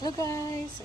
Hello guys!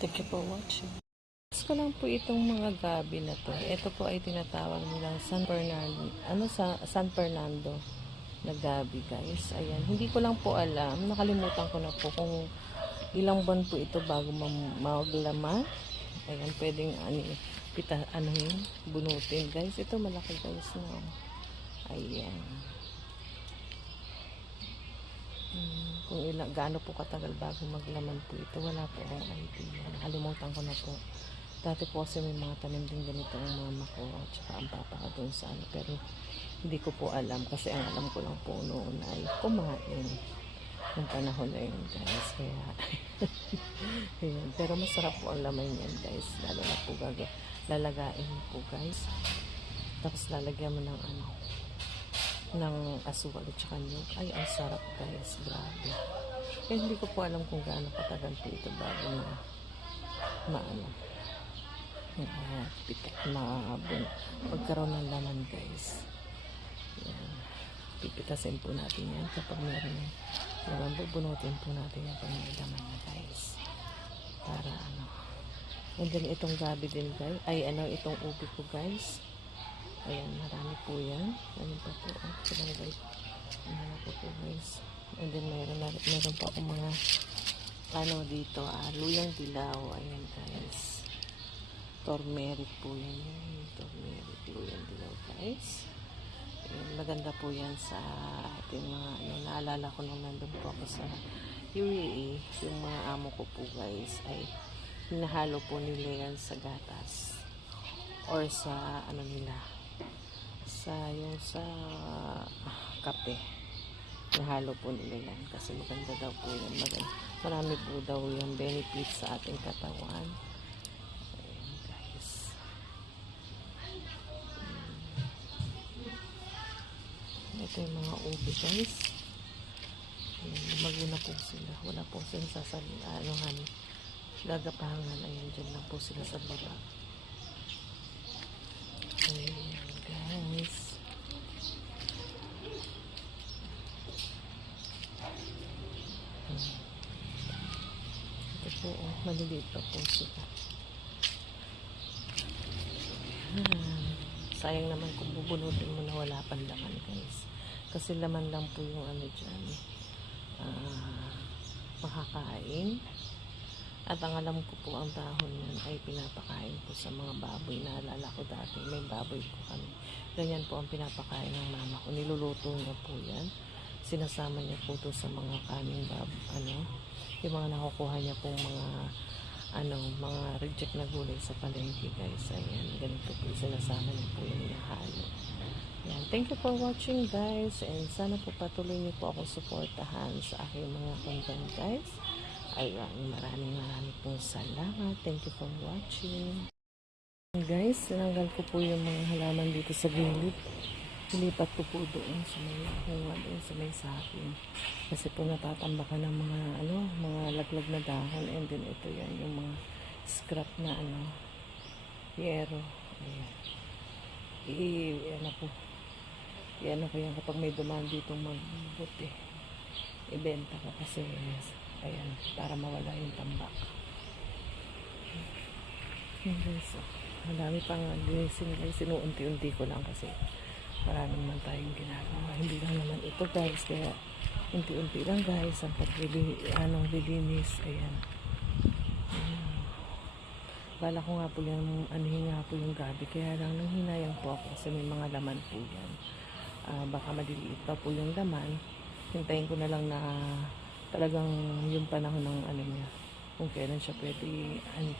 Thank you for watching. Gusto ko lang po itong mga gabi na to. Ito po ay tinatawag nilang San Fernando. Ano sa San Fernando na gabi guys. Ayan. Hindi ko lang po alam. Nakalimutan ko na po kung ilang buwan po ito bago maglaman. Ayan. Pwedeng ano, pita, ano yun, bunutin guys. Ito malaki guys na. Ayan. Hmm, ilang, gaano po katagal bago maglaman po ito, wala po akong idea. Nakalimutan ko na po. Dati po kasi may mga tanim din ganito ang mama ko at saka ang papa ko doon sa ano. Pero hindi ko po alam kasi ang alam ko lang po noon ay kumain. Yung panahon na yun guys. Kaya. Pero masarap po ang laman yan guys. Lalo na po gaga. Lalagain po guys. Tapos lalagyan mo ng ano, ng asukal at saka nyug. Ay, ang sarap guys. Grabe. Kaya hindi ko po alam kung gaano katagal po ito bago na maano. Uh, pita, maabon. Magkaroon ng laman guys. Yan. Pipitasin po natin yan kapag meron ng laman. Bubunutin po natin yan pag may laman na guys. Para ano. And then itong gabi din guys. Ay ano itong ubi ko guys. Ayan, marami po yan. Ano pa po? Ah, sila guys. Ano po guys. And then meron, na, meron pa akong mga ano dito, ah, luyang dilaw. Ayan guys. Turmeric po yan. Turmeric, luyang guys. Ayan, maganda po yan sa ating mga, ano, naalala ko nung nandun po ako sa UAE, yung mga amo ko po guys, ay hinahalo po nila yan sa gatas or sa ano nila sa yung sa ah, kape nahalo po nila yan kasi maganda daw po yan maganda, marami po daw yung benefits sa ating katawan. Ayan, guys. Ito yung mga ubi guys. Lumago na po sila. Wala po silang sasal ano han gagapangan ayan dyan lang po sila sa baba ayan guys ito po oh, maliliit pa po sila Ah, sayang naman kung bubunutin mo na wala pang laman guys kasi laman lang po yung ano dyan ah, makakain at ang alam ko po ang dahon yan ay pinapakain ko sa mga baboy. Naalala ko dati, may baboy po kami. Ganyan po ang pinapakain ng mama ko. Niluluto niya po yan. Sinasama niya po to sa mga kaning bab, ano, yung mga nakukuha niya pong mga ano, mga reject na gulay sa palengke guys. Ayan, ganito po sinasama niya po yung nahalo. Yan. Thank you for watching guys and sana po patuloy niyo po ako suportahan sa aking mga content guys. Ayan, maraming maraming pong salamat. Thank you for watching. Guys, tinanggal ko po yung mga halaman dito sa gilid. Nilipat ko po doon sa may hunga doon sa may sakin. Kasi po natatambakan ng mga ano, mga laglag na dahon and then ito yan yung mga scrap na ano, yero. Ayan. I, ano po, i-ano ko yan kapag may dumaan dito magbuti. Ibenta ko kasi ayan, para mawala yung tambak. Yun guys. Ang dami pang linisin guys, sinuunti-unti ko lang kasi marami naman tayong ginagawa. Hindi lang naman ito guys, kaya unti-unti lang guys ang paglili, anong lilinis, ayan. Ayan. Bala ko nga po yung, anuhin nga po yung gabi, kaya lang nang hinayang po ako kasi may mga laman po yan. Ah, baka maliliit pa po yung laman, hintayin ko na lang na talagang yung panahon ng ano niya, kung kailan siya pwede an,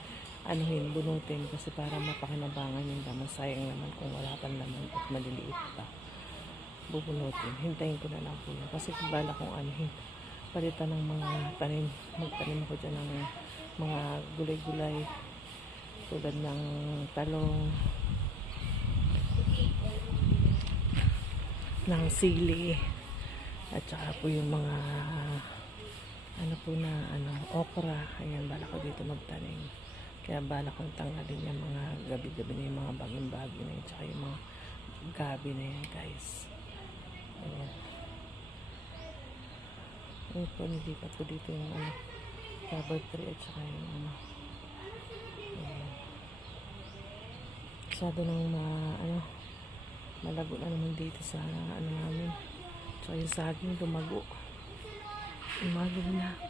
anuhin, bunutin kasi para mapakinabangan yung laman. Sayang naman kung wala pang laman at maliliit pa. Bubunutin. Hintayin ko na lang po yun. Kasi kung bala kong anuhin, palitan ng mga tanim, magtanim ko dyan ng mga gulay-gulay tulad ng talong, ng sili, at saka po yung mga ano po na ano okra ayan bala ko dito magtanim kaya bala kong tanggalin yung mga gabi-gabi na yung mga baging-bagi na yun tsaka yung mga gabi na yan guys. Ayan. Ayun po nilipat ko dito yung ano rubber tree at saka yung ano. Ayan. Masyado nang ma ano malago na naman dito sa ano namin. Tsaka yung saging lumago. Umaga na.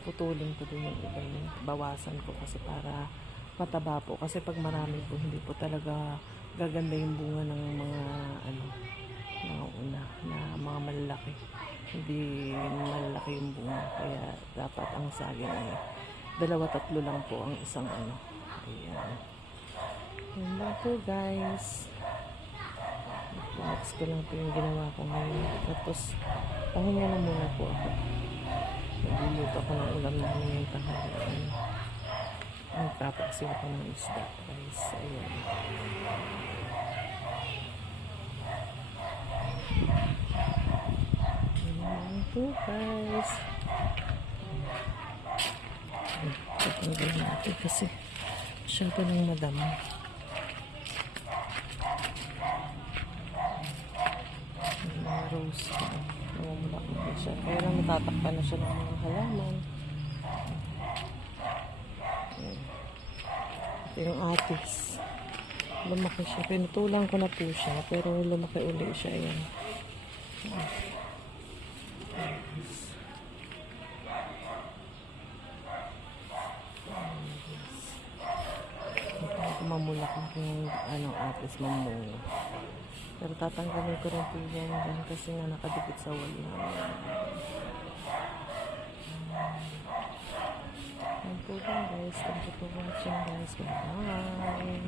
Putulin ko din yung iba yun. Bawasan ko kasi para mataba po. Kasi pag marami po, hindi po talaga gaganda yung bunga ng mga ano, mga una, na mga malalaki. Hindi malalaki yung bunga. Kaya dapat ang saging ay dalawa tatlo lang po ang isang ano. Ayan. Yan lang po guys. Relax ko lang po yung ginawa ko ngayon. Tapos, pahinga na muna po ako. Nagluluto ako ng ulam namin ngayong tanghalian. Nagpapaksiw ako ng isda, guys. Ayan. Ayan po, guys. Tatanggalin natin kasi masyado nang madami. mga rose ko. Na siya. Kaya lang natatakpan na siya ng mga halaman. Ito yung atis. Lumaki siya. Pinutulang ko na po siya. Pero lumaki uli siya. Ayan. Ayan. Ayan. mamulaklak yung ano, atis mamunga. Pero tatanggalin ko rin po yan dyan kasi nga nakadikit sa wali. Yan po lang guys. Thank you for watching guys. Bye-bye.